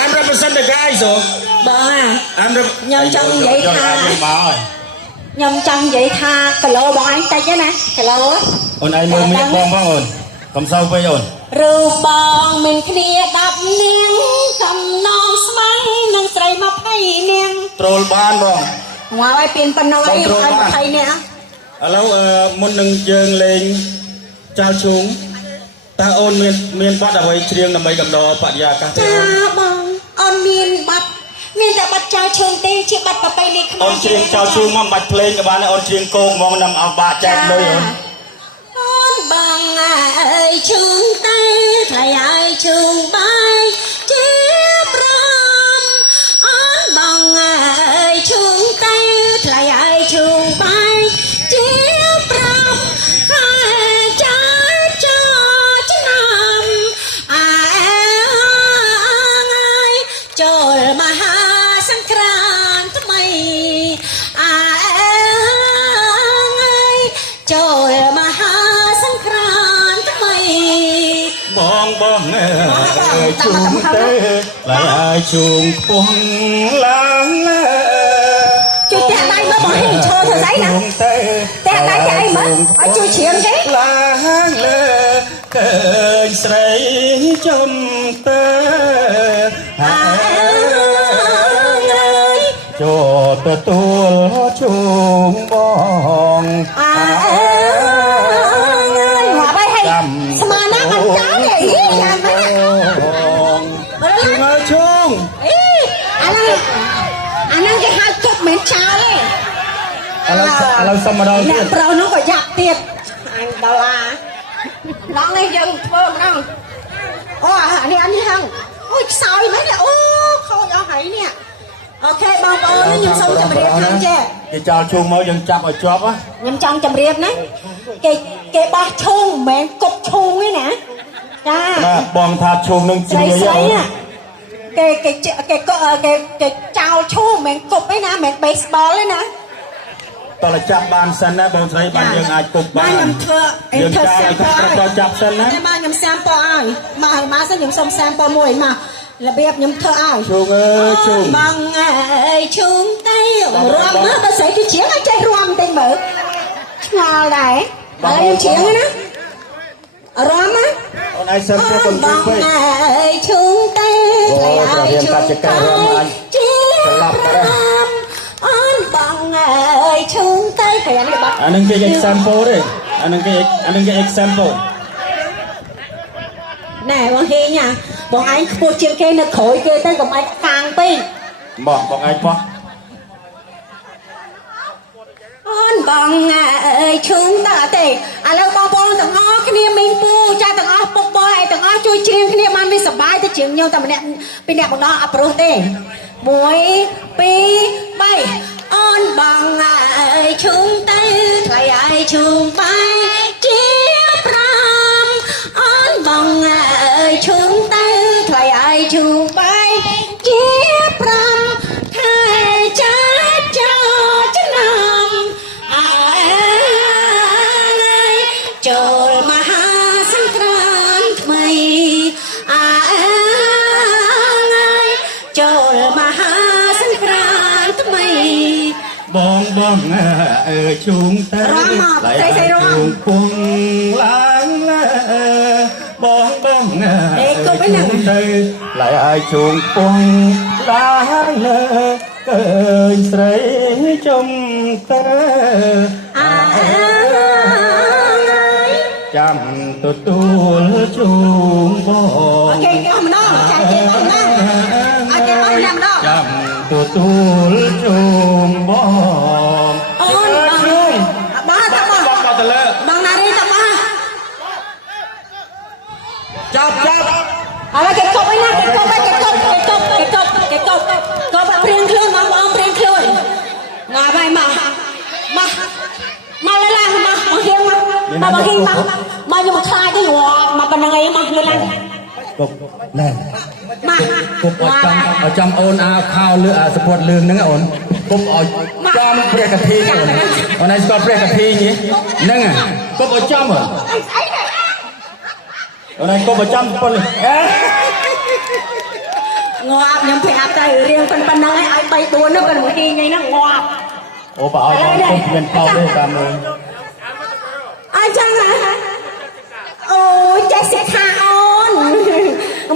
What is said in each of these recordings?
I'm represent the guys so បងខ្ញុំចង់និយាយថាខ្ញុំចង់និយាយថាគីឡូបងអញតិចណាគីឡូអូនឯងមើលមានបងផងអូន កំសៅពេកអូន រូបបងមានគ្នា10នាងកំណងស្មៃនឹងស្រី20នាងត្រូលបានបងងាប់ឲ្យពីនប៉ុណ្ណឹងអីឲ្យ20នាងឥឡូវមុននឹងយើងលេងចៅឈូងតើអូនមានបទអ្វីច្រៀងដើម្បីកំដរបរិយាកាសទេចាបងអូនមានបាត់មានតែបាត់ចៅឈូងទេជាបាត់ប្រពៃណីខ្មែរអូនច្រៀងចៅឈូងមកបាត់ភ្លេងក៏បានដែរអូនច្រៀងគោកហ្មងនាំឲ្យបាក់ចែកលុយអូនអូនបងអើយឈូងតែថ្លៃអើយឈូងបាយជាប្រមអូនបងអើយឈូងតែថ្លៃអើយឈូងបាយជាប្រមខែចាចឆ្នាំអើយចូលមហាសង្គ្រាមថ្មីអើយចូលមហាសង្គ្រាមថ្មីបងអើយជូងទេឡើយជូងខ្ពស់ឡើងជួយតែដៃមកបងហេឈរធ្វើស្អីណាតែដៃតែអីមើលឲ្យជួយច្រៀងទេឡើងលើឃើញស្រីចំទៅចូលទទួលជូងបងងាប់ហើយស្មានណាបាត់ចោលនេះយ៉ាងណាជូងអើយជូងអាហ្នឹងគេហៅគប់មិនចោលទេឥឡូវសុំម្ដងទៀតអ្នកប្រុសនោះក៏យ៉ាប់ទៀតអញដុល្លារឡងនេះយើងធ្វើម្ដងអូនេះហឹងអូយខ្សោយមែនអូខូចអស់ហើយនេះអូខេបងប្អូនខ្ញុំសូមជម្រាបខាងចេះគេចោលឈូងមកយើងចាប់ឲ្យជាប់ខ្ញុំចង់ជម្រាបណាគេបោះឈូងមិនមែនគប់ឈូងទេណាចាបាទបងថាឈូងនឹងជ្រាយគេចោលឈូងមិនមែនគប់ទេណាមិនមែន baseball ទេណាតើចាប់បានសិនណាបងស្រីបានយើងអាចគប់បានខ្ញុំធ្វើsample ចាប់សិនណាបាទខ្ញុំ sample ឲ្យមកសិនខ្ញុំសុំ sample មួយមករបៀបខ្ញុំធ្វើឲ្យជូងអើយជូងបងអើយជូងតែរាំមើលបើស្រីជួយច្រៀងឲ្យចេះរាំតិចមើលឆ្ងល់ដែរបើខ្ញុំច្រៀងណារាំណាអូនឯងសិនទៅកុំពេកបងអើយជូងតែអូរៀនកាត់ចការាំអញស្លាប់ទៅអូនបងអើយឈូងទៅគ្រាន់តែបាត់អានឹងគេ example ទេអានឹងគេ example ណែបងហ៊ីងបងឯងខ្ពស់ជាងគេនៅក្រោយគេទៅកុំឲ្យកាងពេកបងឯងបោះអូនបងអើយឈូងតើទេឥឡូវបងប្អូនទាំងអស់គ្នាមីងពូចាទាំងអស់ពុកបងឯងទាំងអស់ជួយច្រៀងគ្នាបានវាសប្បាយទៅច្រៀងខ្ញុំតែម្នាក់ពីអ្នកបណ្ដោះអប្រុសទេ1 2 3អូនបងអើយឈូងទៅថ្លៃអើយឈូងបាយជា5អូនបងអើយឈូងទៅថ្លៃអើយឈូងបាយជា5ខែចាឆ្នាំអើយចូលមហាសង្គ្រាមថ្មីអើយចូលមហាសង្គ្រាមថ្មីបងអើយជូងទៅឡៃជូងពងឡើងលើបងអើយជូងទៅឡៃឲ្យជូងពងឡើងលើឃើញស្រីចំទៅចាំទទួលជូងបងអូខេគេអស់ម្ដងចាគេអស់ម្ដងអូខេអស់ម្ដងចាំទទួលជូងបងអូនបងតើបងណារីតើបងចាប់ឥឡូវគេកប់ឯណាគេកប់ព្រៀងខ្លួនបងព្រៀងខ្លួនងាប់ហើយមកលើឡើងមកហៀងមកខ្ញុំខ្លាចទេមកប៉ុណ្្នឹងអីមកលើឡើងគប់ណែគប់ឲ្យចាំអូនខោលឺសពតលឿងហ្នឹងអូនគប់ឲ្យចំព្រះកឋិនអូនឯងស្គាល់ព្រះកឋិនហ្នឹងគប់ឲ្យចំអូនឯងគប់ឲ្យចំប៉ុណ្ណេះ บยังไปอาบใจเรียงเป็นปันนังไอ้ใบตัวนึกเป็นหัวทีไงนะงอบ โอ้บ่าวต้องเป็นเป้าด้วยกันเลย ai chăng hả ôi trái xịt tha on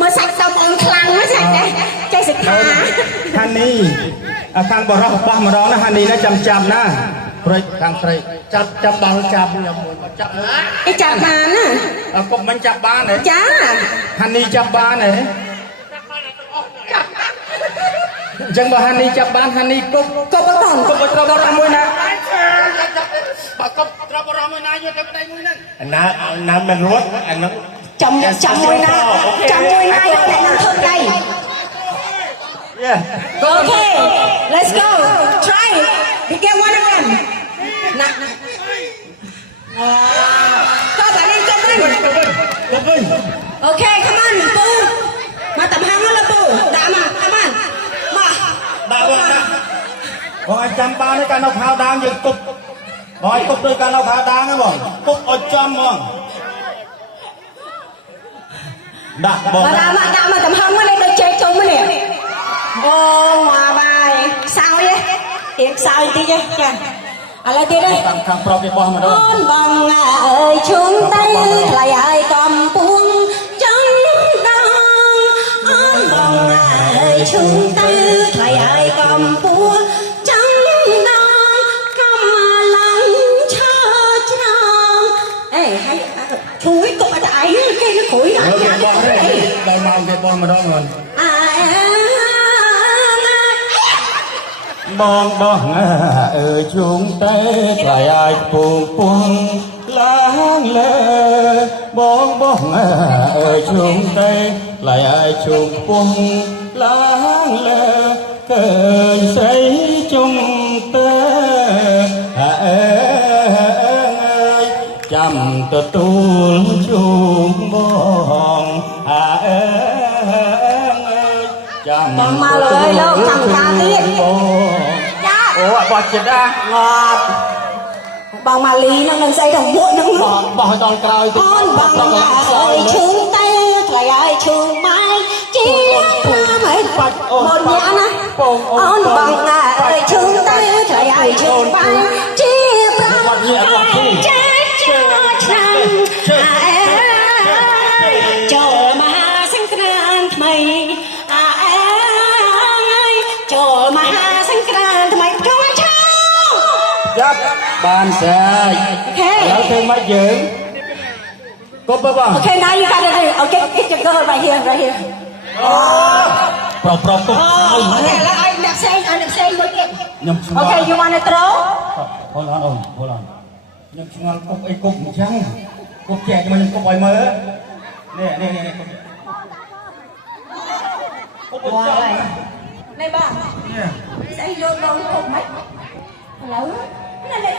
mà sạch sao còn khăn nó sạch đấy trái xịt tha ฮันนี่ทางบรอบ้ามาร้องนะฮันนี่นะจำนะใครทางใครจับบางจับอย่ามัวจับ cái chạp bàn á ก็มันจับบ้านเลย chá ฮันนี่จับบ้านเลยจังบ่ฮันนี่จับบ้านฮันนี่ก็ có bớt còn ก็ทำมวยนะก็ตระบรมวยนะอยู่กับใดมวยนั่นน้ำมันรถอันนั้น chậm môi na đâu lại nằm thơm đây okay let's go try we get one of them nè có bạn đi cho mình okay come on Pu mà tập hăng đó là Pu đã mà come on mà ดาวนะบอกไอ้จำบ้านในการเอาข้าวดังอยู่กุบบอกไอ้กุบด้วยการเอาข้าวดังนะบอกกุบเอาจำบอกดักบอก đã mà tập hăng ở đây được chơi chung với nè ô mà bài sao vậy hiện sao tí chứ chà à lại tí đây ทางปลอกไปบอกมาด้วย ôn bằng ơi chung tay lại ai cầm buông chân đau ôn bằng ơi chung tay lại ai cầm buông chân đau cầm lăng cho nhau ê hay chuối cục ở đại cái nó củi đó บอกได้ได้เมาไปบอกมาด้วยเงินบองชุงเต้กลายไอ้ปูปวงล้างเลยบองชุงเต้กลายไอ้ชุงปวงล้างเลยเคยใส่จุงเต้จำตัวตูนชุงบองBằng mà lời đâu chẳng ca tiết ủa bọt chịch à ngọt bằng mà lý nó nâng xây đồng muộn nó bọt toàn cài con bằng ơi chung tay lại ai chung mai chia mấy một nhã nè con bằng ơi chung tay lại ai chung mai chia chết cho chờ mà sinhran mày chờ mà sinh raทำไมก็ไม่ชอบ ยับบ้านแสยแล้วเธอมาเยืนก็ปะบ้าง Okay now you gotta do okay get your girl right here ปลอกก็ okayแล้วI never say look it ยังชง okay you wanna throw hold on ยังชงกบไอ้กบช่างกบแจกมันกบไอ้เมื่อเนี่ยกบช่าง này bà sẽ vô đâu cục mấy lỡ cái này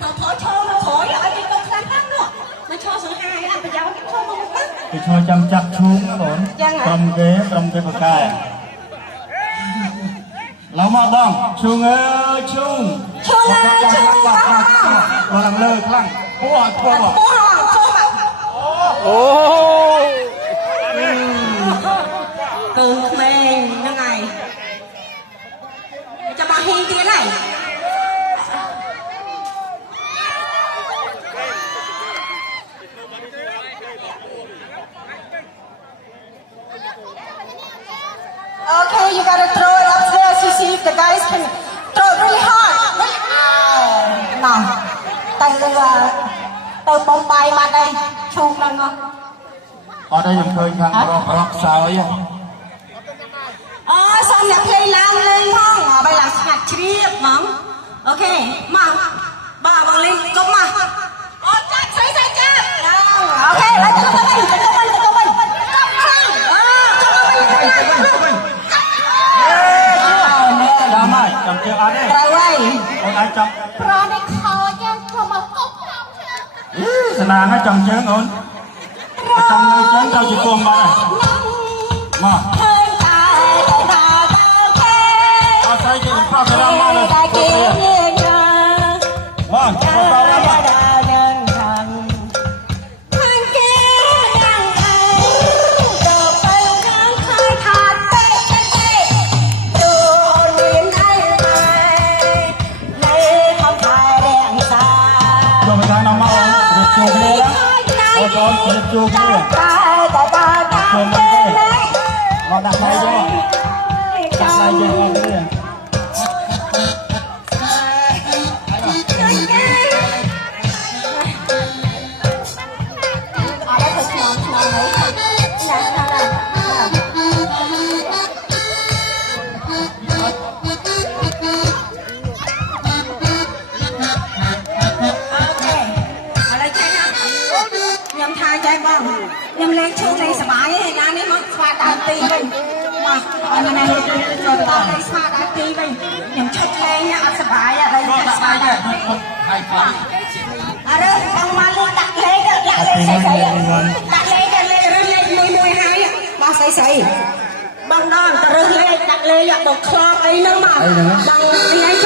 thỏ cho nó khỏi ở trên công sản khác nữa mà cho số 2 anh phải giao cái cho nó một ไปช่วยจำจักชุ้งนะบอลตรำเกปกายเรามาบ้างชุ้งชุ้ง cho là cho กำลังเลิกคลั่งพวก cho mà โอ้ từ mình như này cho bà Hi tí này okay you gotta throw it upstairs to see if the guys can throw it really hard nào tay từ bông bay mà đây chuông lên ngon พอได้ยังเคยทางร็อกสาวยัง xong là play lao lên không bây là sạch chiếc mong ok mà bà bằng lên công mà chắc xây chắc ok lấy cho mình đã mai cầm chưa ăn đấy rồi con ai chậm rồi đây khó nha cho mà cốc thế nào nó chậm chưa ngon chậm nơi chén tao chỉ cuồng bà này mà tao thấy cái sao cái làm mà này vâng tao làm mà ជួបគ្នា តែតាមពេលណា មកដាក់ដៃយកដាក់ដៃយកអត់ទេ ខ្ញុំលេងឈូលេងសបាយហើយណានេះមកស្វាដើមទីវិញមកអត់ណានេះចូលទៅលេងស្វាដើមទីវិញខ្ញុំឈប់លេងអត់សបាយអត់លេងស្វាដើមទីហើយខ្លាំងអរបងមកលក់ដាក់លេងដាក់លេងស្អីដាក់លេងទៅលេងរើសលេងមួយហើយបោះស្អីបងដល់ទៅរើសលេងដាក់លេងយកមកខ្លោបអីហ្នឹងមកបងអី